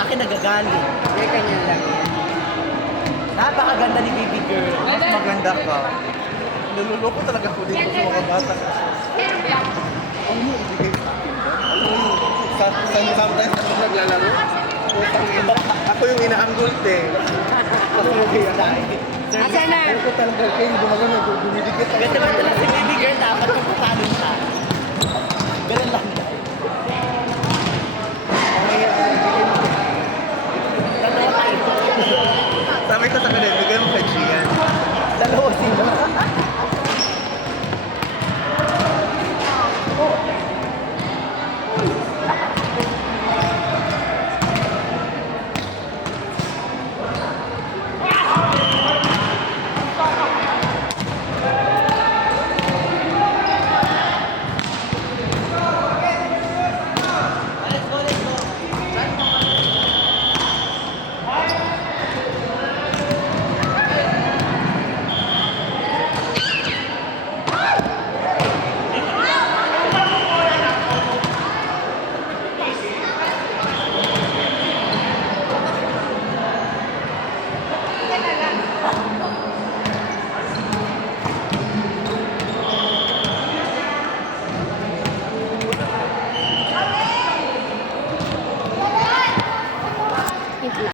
sa akin nagagalit. May kanya lang yan. Napakaganda ni baby girl. Mas maganda ka. Naluloko talaga ko dito sa mga bata. Ano mo ibigay sa akin ba? Ano yung sometimes ako naglalaro? Ako yung inaanggol Asa na? Ano ko talaga kayo gumagano, dumidikit ako. Ganda ba talaga si baby girl dapat kapatalo siya. Ganun lang guys. Tatawa tayo. Sabi ko sa kanila, bigay mo kay G.